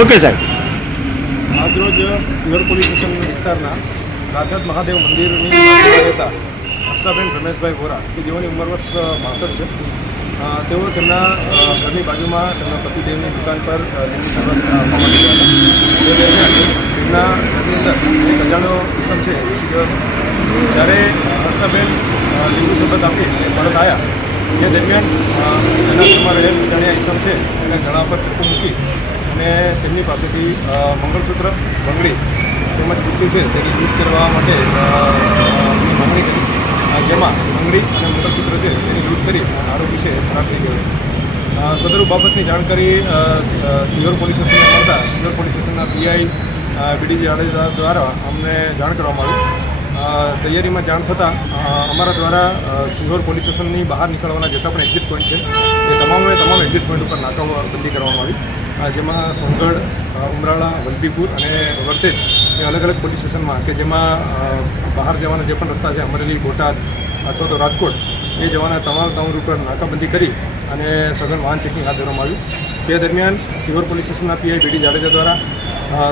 Okay સાહેબ. આજરોજ Sihor police station વિસ્તારના રાધનાથ મહાદેવ મંદિરની બાજુમાં રહેતા હર્ષાબેન રમેશભાઈ વોરા કે જેઓની ઉંમર વર્ષ 62 છે. તેઓ તેમના ઘરની બાજુમાં તેમના પતિદેવની દુકાન પર લીંબુ શરબત આપવા માટે ગયા હતા. તે દરમિયાન તેમના ઘરની અંદર એક અજાણ્યો ઇસમ છે ઘૂસી ગયો હતો. જ્યારે હર્ષાબેન લીંબુ શરબત આપી અને પરત આવ્યા એ દરમિયાન એના ઘરમાં રહેલ અજાણ્યા ઇસમ છે એને ગળા પર ચપ્પુ મૂકી અને તેમની પાસેથી મંગળસૂત્ર, બંગડી તેમજ બુટ્ટી છે તેની લૂંટ કરવા માટે માંગણી કરી, જેમાં બંગડી અને મંગળસૂત્ર છે તેની લૂંટ કરી આરોપી છે ફરાર થઈ ગયો. સદરુ બાબતની જાણકારી સિહોર પોલીસ સ્ટેશનને મળતા સિહોર પોલીસ સ્ટેશનના પીઆઈ બીડી જાડેજા દ્વારા અમને જાણ કરવામાં આવી. તૈયારીમાં જાણ થતાં અમારા દ્વારા સિહોર પોલીસ સ્ટેશનની બહાર નીકળવાના જેટલા પણ એક્ઝિટ પોઈન્ટ છે એ તમામ એક્ઝિટ પોઈન્ટ ઉપર નાકાબંધી કરવામાં આવી, જેમાં સોનગઢ, ઉમરાળા, વલભીપુર અને વર્તેજ એ અલગ અલગ પોલીસ સ્ટેશનમાં કે જેમાં બહાર જવાના જે પણ રસ્તા છે અમરેલી, બોટાદ અથવા તો રાજકોટ એ જવાના તમામ રૂટ પર નાકાબંધી કરી અને સઘન વાહન ચેકિંગ હાથ ધરવામાં આવ્યું. તે દરમિયાન સિહોર પોલીસ સ્ટેશનના પીઆઈ બીડી જાડેજા દ્વારા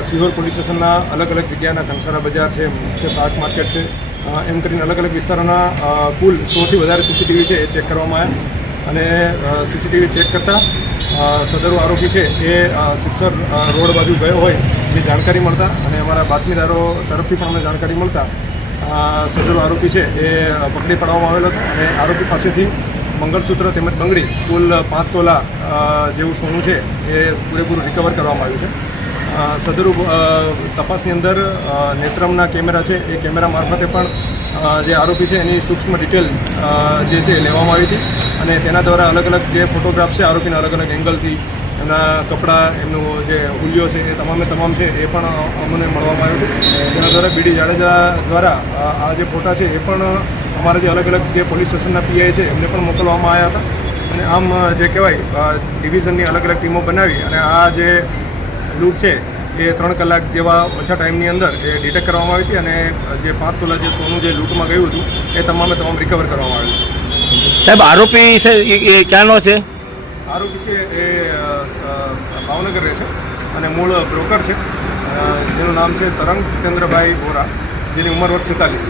સિહોર પોલીસ સ્ટેશનના અલગ અલગ જગ્યાના કંસારા બજાર છે, મુખ્ય શાક માર્કેટ છે, એમ કરીને અલગ અલગ વિસ્તારોના કુલ 100થી વધારે સીસીટીવી છે એ ચેક કરવામાં આવ્યા અને સીસીટીવી ચેક કરતાં સદરુ આરોપી છે એ સિત્સર રોડ બાજુ ગયો હોય એ જાણકારી મળતા અને અમારા બાતમીદારો તરફથી પણ અમને જાણકારી મળતા સદરુ આરોપી છે એ પકડી પાડવામાં આવેલો હતો અને આરોપી પાસેથી મંગળસૂત્ર તેમજ બંગડી કુલ 5 તોલા જેવું સોનું છે એ પૂરેપૂરું રિકવર કરવામાં આવ્યું છે. સદરુ તપાસની અંદર નેત્રમના કેમેરા છે એ કેમેરા મારફતે પણ જે આરોપી છે એની સૂક્ષ્મ ડિટેલ જે છે એ લેવામાં આવી હતી અને તેના દ્વારા અલગ અલગ જે ફોટોગ્રાફ છે આરોપીના અલગ અલગ એંગલથી એમના કપડાં, એમનું જે હુલિયો છે એ તમામ છે એ પણ અમને મળવામાં આવ્યું હતું. તેના દ્વારા બીડી જાડેજા દ્વારા આ જે ફોટા છે એ પણ અમારા જે અલગ અલગ જે પોલીસ સ્ટેશનના પીઆઈ છે એમને પણ મોકલવામાં આવ્યા હતા અને આમ જે કહેવાય ડિવિઝનની અલગ અલગ ટીમો બનાવી અને આ જે લૂંટ છે એ 3 કલાક જેવા ઓછા ટાઈમની અંદર એ ડિટેક્ટ કરવામાં આવી હતી અને જે 5 તોલા જે સોનું જે લૂંટમાં ગયું હતું એ તમામ રિકવર કરવામાં આવ્યું હતું. સાહેબ, આરોપી છે એ ક્યાંનો છે? આરોપી છે એ ભાવનગર રહે છે અને મૂળ બ્રોકર છે, જેનું નામ છે તરંગ જીતેન્દ્રભાઈ વોરા, જેની ઉંમર વર્ષ 47.